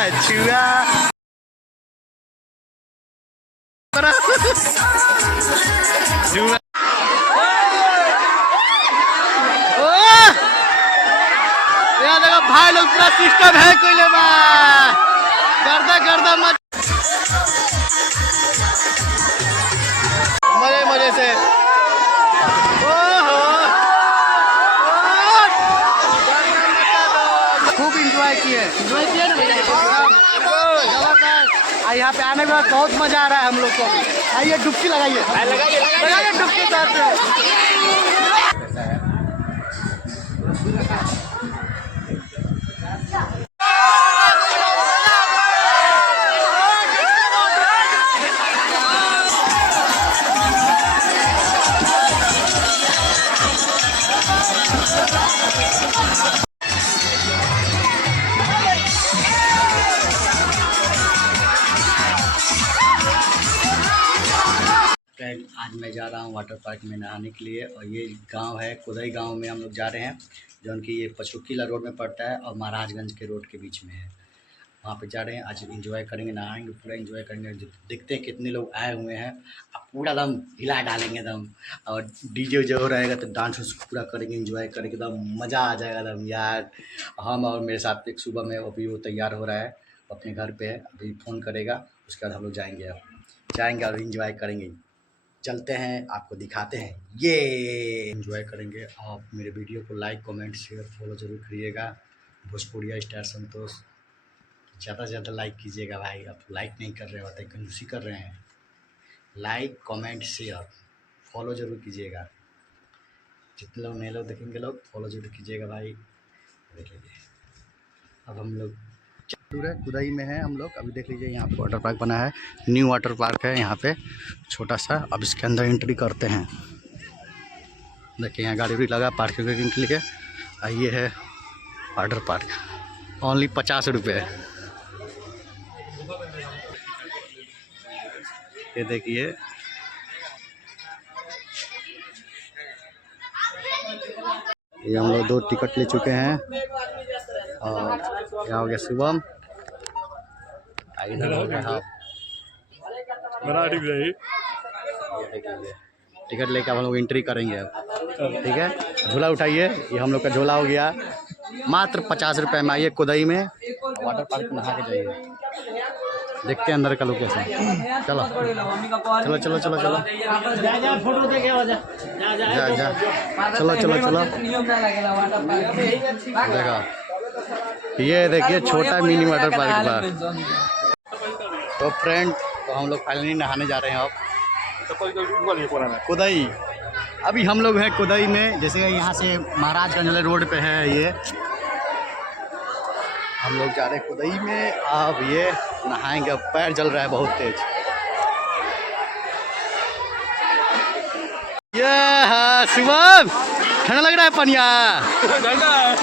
छुआ यहाँ देखो भाई लोग पूरा सिस्टम है कोई ले गर्दा गर्दा मत मजे मजे से खूब इंजॉय किए यहाँ पे आने के बाद बहुत मजा आ रहा है हम लोग को। आइए डुबकी लगाइए लगाइए डुबकी करते आज मैं जा रहा हूँ वाटर पार्क में नहाने के लिए और ये गांव है कुदई गांव में हम लोग जा रहे हैं जो उनकी ये पचरुखीला रोड में पड़ता है और महाराजगंज के रोड के बीच में है। वहाँ पे जा रहे हैं आज एंजॉय करेंगे नहाएंगे पूरा एंजॉय करेंगे। देखते हैं कितने लोग आए हुए हैं अब पूरा दम हिला डालेंगे दम और डीजे जो रहेगा तो डांस पूरा करेंगे एंजॉय करेंगे दम मज़ा आ जाएगा दम यार। हम और मेरे साथ एक सुबह में अभी वो तैयार हो रहा है अपने घर पे है अभी फ़ोन करेगा उसके बाद हम लोग जाएंगे और एंजॉय करेंगे। चलते हैं आपको दिखाते हैं ये एंजॉय करेंगे। आप मेरे वीडियो को लाइक कमेंट शेयर फॉलो जरूर करिएगा। भोजपुरिया स्टार संतोष ज़्यादा से ज़्यादा लाइक कीजिएगा भाई। आप लाइक नहीं कर रहे होते कंजूसी कर रहे हैं। लाइक कमेंट शेयर फॉलो जरूर कीजिएगा। जितने लोग नए लोग देखेंगे लोग फॉलो जरूर कीजिएगा भाई। देख लीजिए अब हम लोग दूर है कुदई में है हम लोग। अभी देख लीजिए यहाँ पे वाटर पार्क बना है न्यू वाटर पार्क है यहाँ पे छोटा सा। अब इसके अंदर एंट्री करते हैं। देखिए यहाँ गाड़ी भी लगा पार्किंग के लिए। ये है वाटर पार्क ओनली 50 रुपये। ये देखिए ये हम लोग 2 टिकट ले चुके हैं और यहाँ हो गया शुभम इधर हो गया टिकट लेकर हम लोग एंट्री करेंगे अब ठीक है। झूला उठाइए ये हम लोग का झूला हो गया मात्र 50 रुपये में। आइए कुदई में वाटर पार्क नहा के जाइए। देखते हैं अंदर का लोकेशन। चलो चलो चलो चलो चलो चलो चलो चलो देखो ये देखिए छोटा मिनी वाटर पार्क बा। तो फ्रेंड तो हम लोग फाइनली नहाने जा रहे हैं अब कुदई। अभी हम लोग हैं कुदई में जैसे यहाँ से महाराजगंज रोड पे है ये हम लोग जा रहे हैं कुदई में। अब ये नहाएंगे। अब पैर जल रहा है बहुत तेज। ये शुभम ठंडा लग रहा है पनिया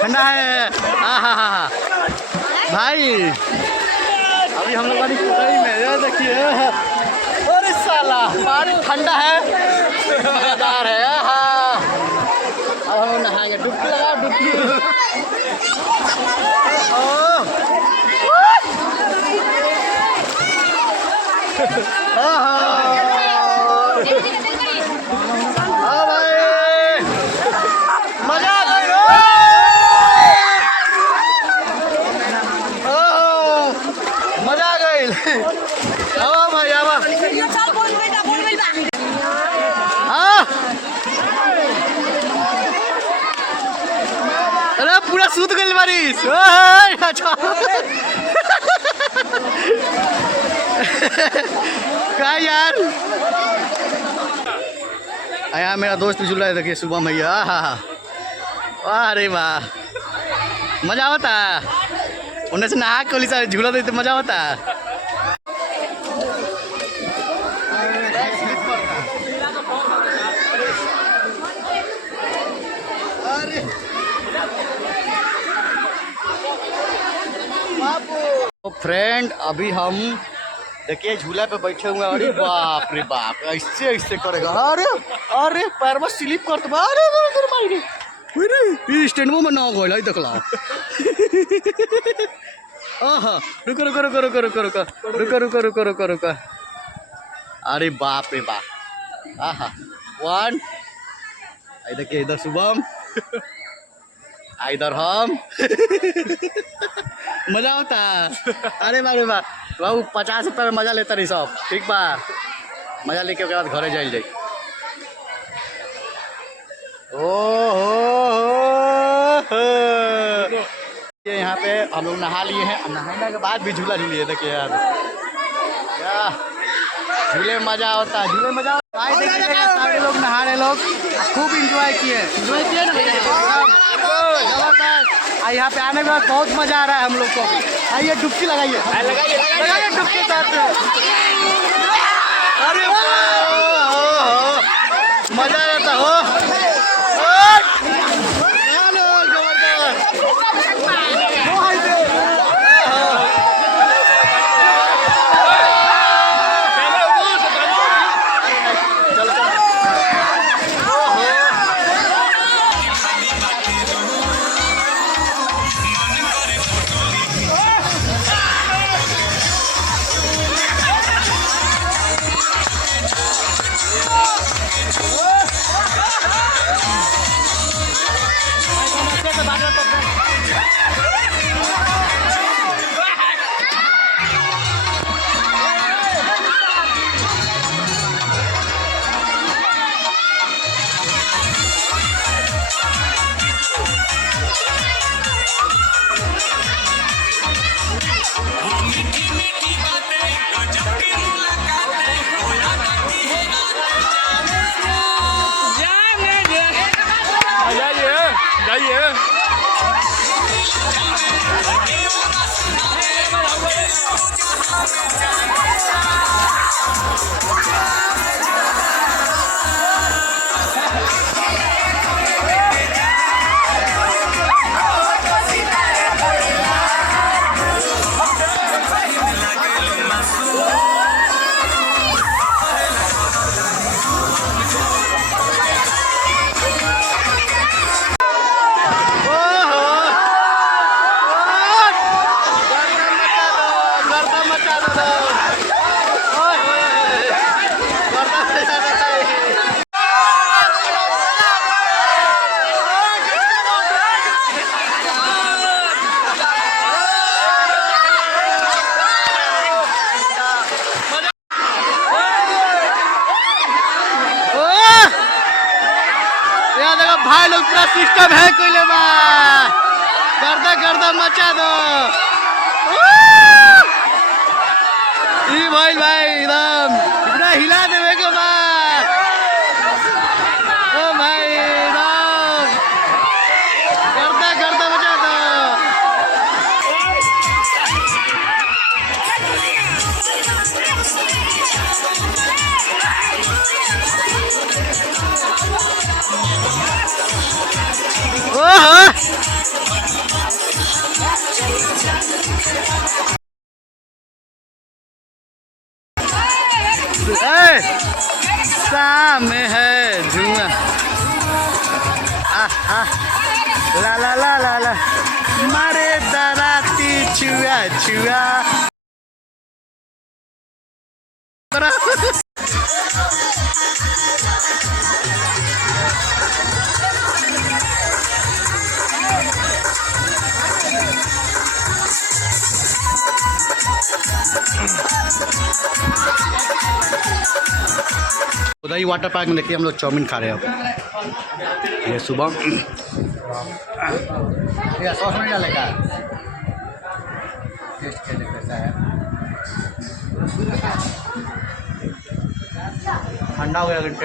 ठंडा है हाँ भाई। अभी हम लोग कुदई में ये देखिए अरे साला पानी ठंडा है मज़ेदार है। अब हम लोग नहाएंगे। डुबकी लगा डुबकी अरे पूरा सूत गई बारिश क्या यार। यहाँ मेरा दोस्त भी झूल रहा है देखिए सुबह भैया। अरे वाह मज़ा होता है उन्हें से नहा कोली सा झूला देते मज़ा होता है। तो फ्रेंड अभी हम देखिए झूला पे बैठे हुए हैं। अरे बाप रे बाप ऐसे ऐसे करेगा। अरे अरे पैर में स्लिप करते अरे स्टैंड में ना गोला देखला ओह रुको रुको रुको रुको रुको रुको रुको रुको रुको रुको रुको। अरे बाप रे बाप। आहा 1 देखिए इधर शुभम इधर हम मजा होता है। अरे बारे बा बाबू 50 रुपये में मजा लेता रही सब ठीक बा। मजा लेके बाद घरे जाइल जाई। ये यहाँ पे हम लोग नहा लिए हैं। नहाने के बाद भी झूला झूलिए देखिए यार क्या झूले में मजा होता है। झूले में मजा भाई देखिए सारे लोग नहा रहे लोग खूब इंजॉय किए ना जबरदस्त। यहाँ पे आने के बाद बहुत मजा आ रहा है हम लोग को। आइए डुबकी लगाइए डुबकी साथ। अरे मजा आता हो भाई लोग पूरा सिस्टम है कोई ले गर्दा गर्दा मचा दो भाई भाई एकदम पूरा हिला देवे के बाद ओ भाई एकदम गर्दा गर्दा मचा दो। सामने है धुआं ला ला ला ला ला मारे दराती छुआ छुआ उदय वाटर पार्क में देखिए हम लोग चाउमीन खा रहे हैं। अब ये सुबह सॉस नहीं डालेगा टेस्ट कैसा है। ठंडा हो गया टेस्ट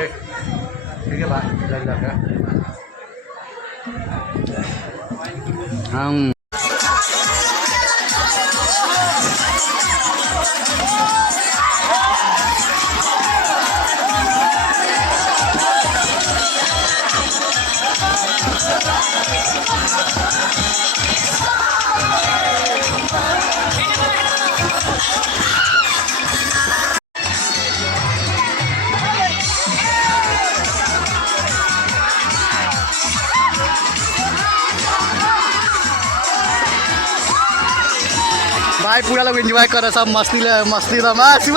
ठीक है बात लग जाएगा। हम भाई पूरा लोग एंजॉय कर रहे, सब मस्ती ले मस्ती रमास।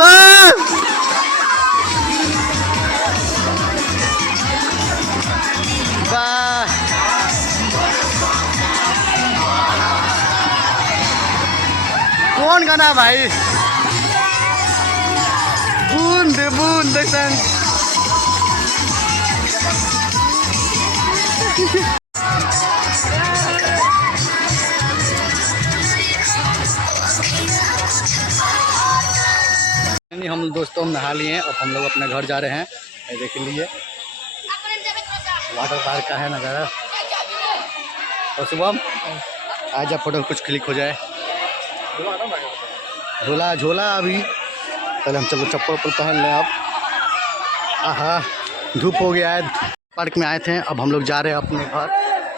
कौन गाना भाई? बूंद बूंद सन। हम दोस्तों नहा लिए हैं, अब हम लोग अपने घर जा रहे हैं। ये देख लीजिए वाटर पार्क का है नज़ारा। और शुभम आज जब फोटो कुछ क्लिक हो जाए। झोला झोला अभी पहले हम चलो चप्पल उप्पल पहन लें। अब आहा धूप हो गया है। पार्क में आए थे, अब हम लोग जा रहे हैं अपने घर।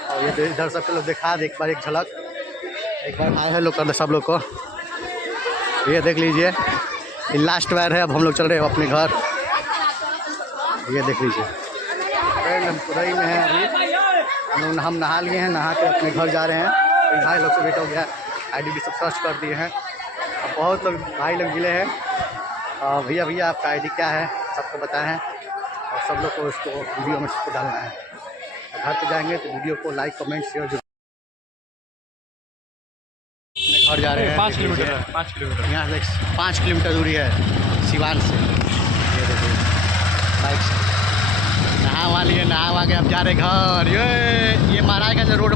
और ये इधर सबके लोग दिखा दे एक बार, एक झलक एक बार आए हैं लोग कर सब लोग को। ये देख लीजिए ये लास्ट बार है, अब हम लोग चल रहे हैं अपने घर। ये देख लीजिए हम खुदाई में हैं अभी। हम नहा लिए हैं, नहा के अपने घर जा रहे हैं। तो भाई लोग से भेंट हो गया, आईडी भी सब सर्च कर दिए हैं। अब बहुत लोग भाई लोग मिले हैं। भैया भैया आपका आईडी क्या है सबको बताएं हैं, और सब लोग को उसको वीडियो में सबको डालना है। घर पे जाएंगे तो वीडियो को लाइक कमेंट शेयर जरूर। अपने घर जा रहे हैं 5 किलोमीटर, 5 किलोमीटर यहाँ से 5 किलोमीटर दूरी है सिवान से। ये देखिए बाइक से नहा वा लिए, नहा वा के अब जा रहे घर। ये महाराजगंज रोड